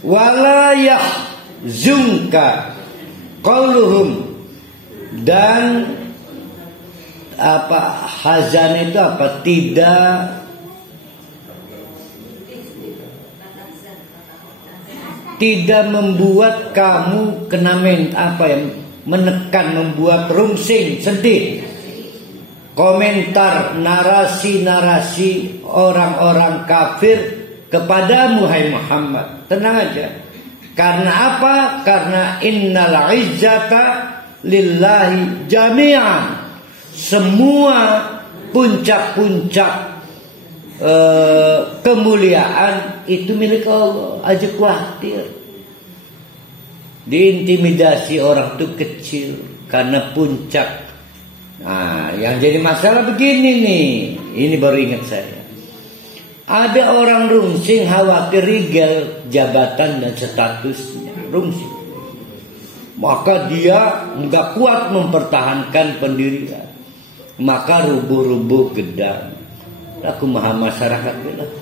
wala yahzunka qauluhum, dan hazan itu tidak membuat kamu kena menekan, membuat rungsing, sedih. Komentar narasi-narasi orang-orang kafir kepadamu hai Muhammad. Tenang aja. Karena apa? Karena innal izzata lillahi jami'an. Semua puncak-puncak kemuliaan itu milik Allah. Aja khawatir diintimidasi orang itu kecil karena puncak. Nah, yang jadi masalah begini nih, ini baru ingat saya. Ada orang rungsing khawatir rigel jabatan dan statusnya, rungsing. Maka dia nggak kuat mempertahankan pendirian, maka rubuh-rubuh gedang. Aku maha masyarakat bilang.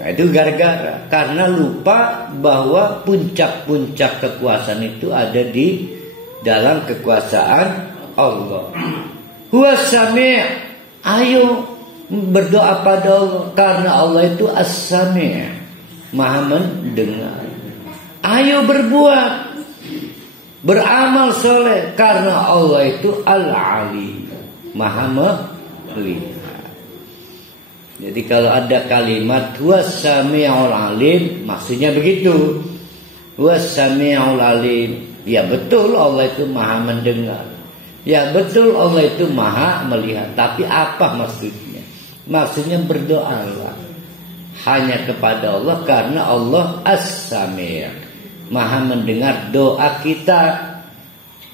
Nah, itu gara-gara karena lupa bahwa puncak-puncak kekuasaan itu ada di dalam kekuasaan Allah. Huwa sami'. Ayo berdoa pada Allah, karena Allah itu as-sami', maha mendengar. Ayo berbuat, beramal soleh, karena Allah itu al-alim, maha melihat. Jadi kalau ada kalimat huwas sami'ul alim, maksudnya begitu. Huwas sami'ul alim, ya betul Allah itu maha mendengar. Ya betul Allah itu maha melihat. Tapi apa maksudnya? Maksudnya berdoalah hanya kepada Allah, karena Allah as-sami', maha mendengar doa kita.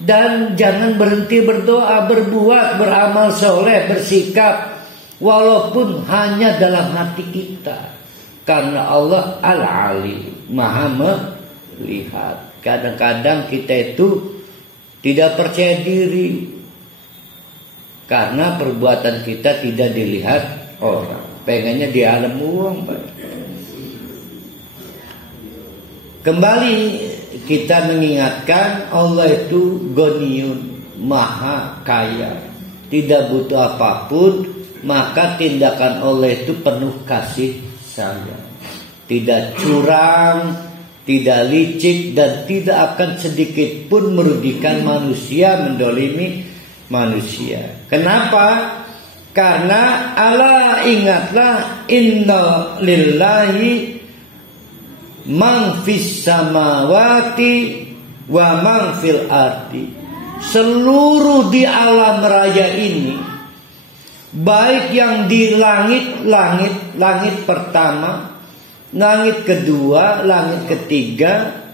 Dan jangan berhenti berdoa, berbuat, beramal soleh, bersikap, walaupun hanya dalam hati kita, karena Allah al-alim, maha melihat. Kadang-kadang kita itu tidak percaya diri karena perbuatan kita tidak dilihat orang. Pengennya di alam uang. Kembali kita mengingatkan Allah itu Ghaniyun, maha kaya, tidak butuh apapun. Maka tindakan Allah itu penuh kasih sayang, tidak curang, tidak licik, dan tidak akan sedikit pun merugikan manusia, mendolimi manusia. Kenapa? Karena Allah, ingatlah, inna lillahi man fis samawati wa man fil ardi. Seluruh di alam raya ini, baik yang di langit pertama, langit kedua, langit ketiga,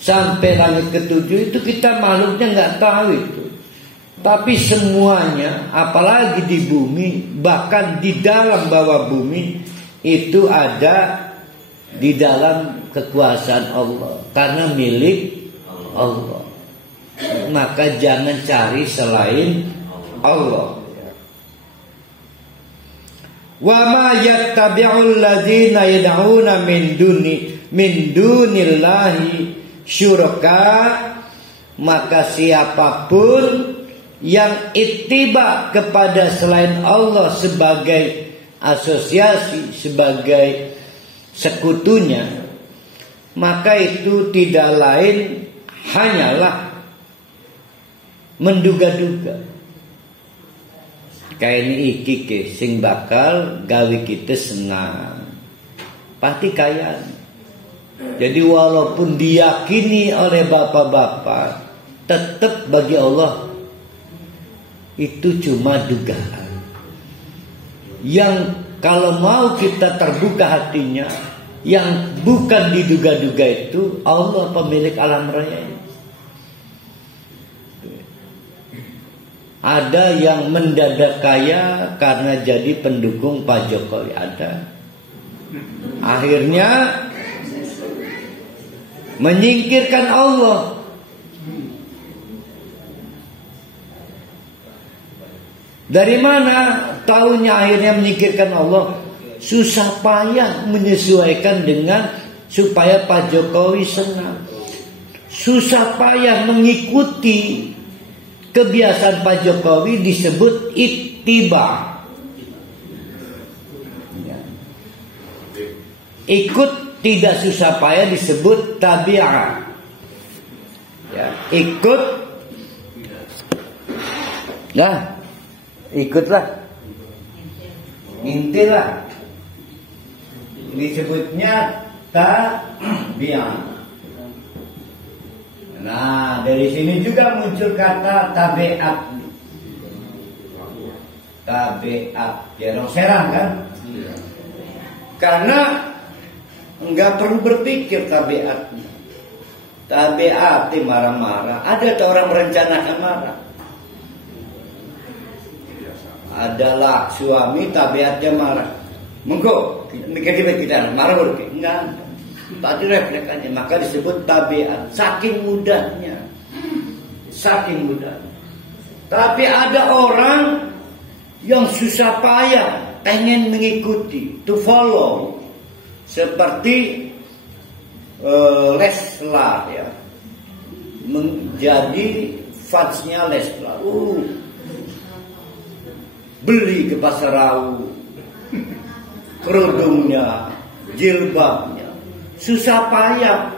sampai langit ketujuh, itu kita makhluknya nggak tahu itu. Tapi semuanya, apalagi di bumi, bahkan di dalam bawah bumi, itu ada di dalam kekuasaan Allah, karena milik Allah. Maka jangan cari selain Allah. Wa ma yattabi'ul ladzina yad'una min dunillahi syuraka, maka siapapun yang ittiba kepada selain Allah sebagai asosiasi, sebagai sekutunya, maka itu tidak lain hanyalah menduga-duga. Kayak ini iki ke sing bakal gawe kita senang, pasti kaya. Jadi walaupun diyakini oleh bapak-bapak, tetap bagi Allah itu cuma dugaan. Yang kalau mau kita terbuka hatinya, yang bukan diduga-duga itu Allah pemilik alam raya ini. Ada yang mendadak kaya karena jadi pendukung Pak Jokowi, ada. Akhirnya menyingkirkan Allah. Dari mana taunya akhirnya menyingkirkan Allah? Susah payah menyesuaikan dengan supaya Pak Jokowi senang. Susah payah mengikuti kebiasaan Pak Jokowi disebut ittiba. Ikut tidak susah payah disebut tabi'ah. Ya, ikut, ya, ikutlah, intilah. Disebutnya tabi'ah. Nah, dari sini juga muncul kata tabi'at. Tabi'at, ya dong, serang kan? Karena enggak perlu berpikir tabiat. Tabiat marah-marah. Ada orang merencanakan marah. Adalah suami tabiatnya marah. Mengko kita marah berarti enggak. Tadi refleks aja. Maka disebut tabiat. Saking mudahnya. Saking mudahnya. Tapi ada orang yang susah payah pengen mengikuti, to follow. Seperti Leslar ya, menjadi fansnya Leslar. Beli ke pasar Rawu kerudungnya, jilbabnya, susah payah.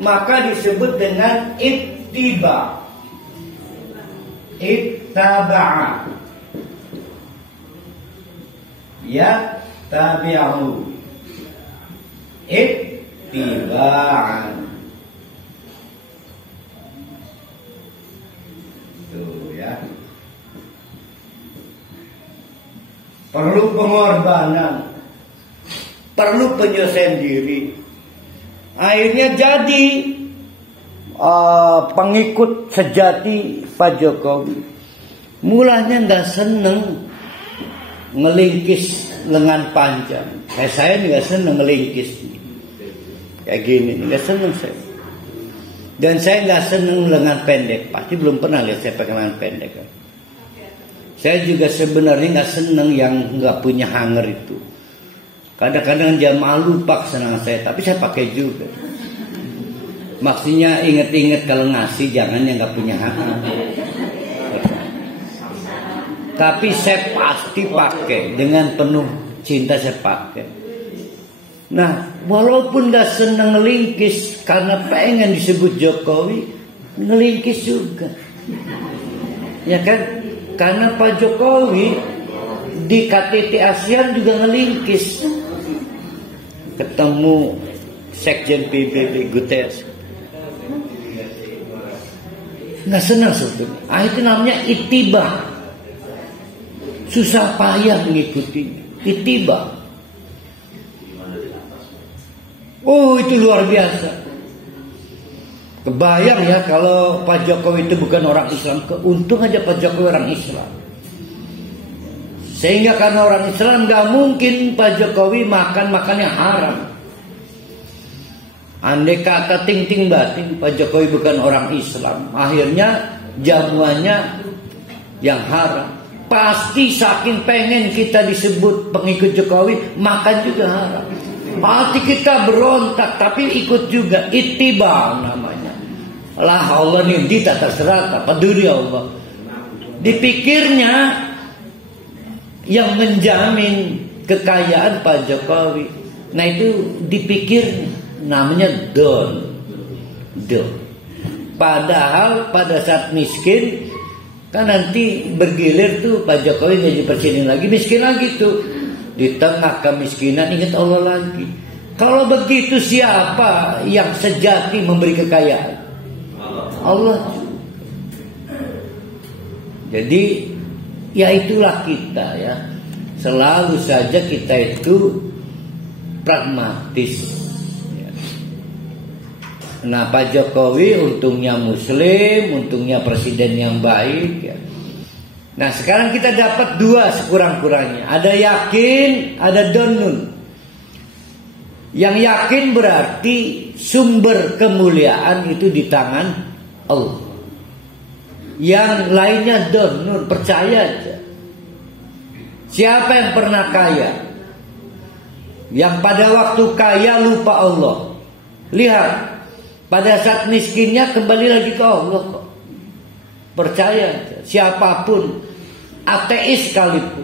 Maka disebut dengan ittiba, ittaba'a, ya tabi'ahu, ittiba'an. Tuh ya. Perlu pengorbanan, perlu penyelesaian diri. Akhirnya jadi pengikut sejati Pak Jokowi. Mulanya nggak seneng ngelingkis lengan panjang. Saya nggak seneng ngelingkis kayak gini, nggak seneng saya. Dan saya nggak seneng lengan pendek. Pasti belum pernah lihat saya pakai lengan pendek kan. Saya juga sebenarnya nggak seneng yang nggak punya hanger itu. Kadang-kadang dia malu pak senang saya, tapi saya pakai juga. Maksudnya inget-inget kalau ngasih jangan yang nggak punya hanger. Tapi saya pasti pakai dengan penuh cinta, saya pakai. Nah, walaupun gak senang ngelingkis karena pengen disebut Jokowi, ngelingkis juga. Ya kan? Karena Pak Jokowi di KTT ASEAN juga ngelingkis. Ketemu Sekjen PBB Guterres. Nggak senang sebetulnya. Itu namanya ittiba. Susah payah mengikuti. Ittiba. Oh, itu luar biasa. Kebayang ya kalau Pak Jokowi itu bukan orang Islam. Untung aja Pak Jokowi orang Islam. Sehingga karena orang Islam gak mungkin Pak Jokowi makan yang haram. Andai kata ting-ting bating Pak Jokowi bukan orang Islam, akhirnya jamuannya yang haram. Pasti saking pengen kita disebut pengikut Jokowi, makan juga haram. Pasti kita berontak, tapi ikut juga. Ittiba namanya. Lah Allah nih, tidak terserah, tak peduli Allah. Dipikirnya yang menjamin kekayaan Pak Jokowi. Nah itu dipikir namanya don. Padahal pada saat miskin kan nanti bergilir tuh Pak Jokowi jadi presiden lagi, miskin lagi tuh. Di tengah kemiskinan ingat Allah lagi. Kalau begitu siapa yang sejati memberi kekayaan? Allah. Jadi ya itulah kita ya. Selalu saja kita itu pragmatis. Nah Pak Jokowi untungnya muslim, untungnya presiden yang baik ya. Nah sekarang kita dapat dua sekurang-kurangnya. Ada yakin, ada donun. Yang yakin berarti sumber kemuliaan itu di tangan Allah. Yang lainnya donun, percaya aja. Siapa yang pernah kaya? yang pada waktu kaya lupa Allah. Lihat, pada saat miskinnya kembali lagi ke Allah kok. Percaya, siapapun, ateis sekalipun,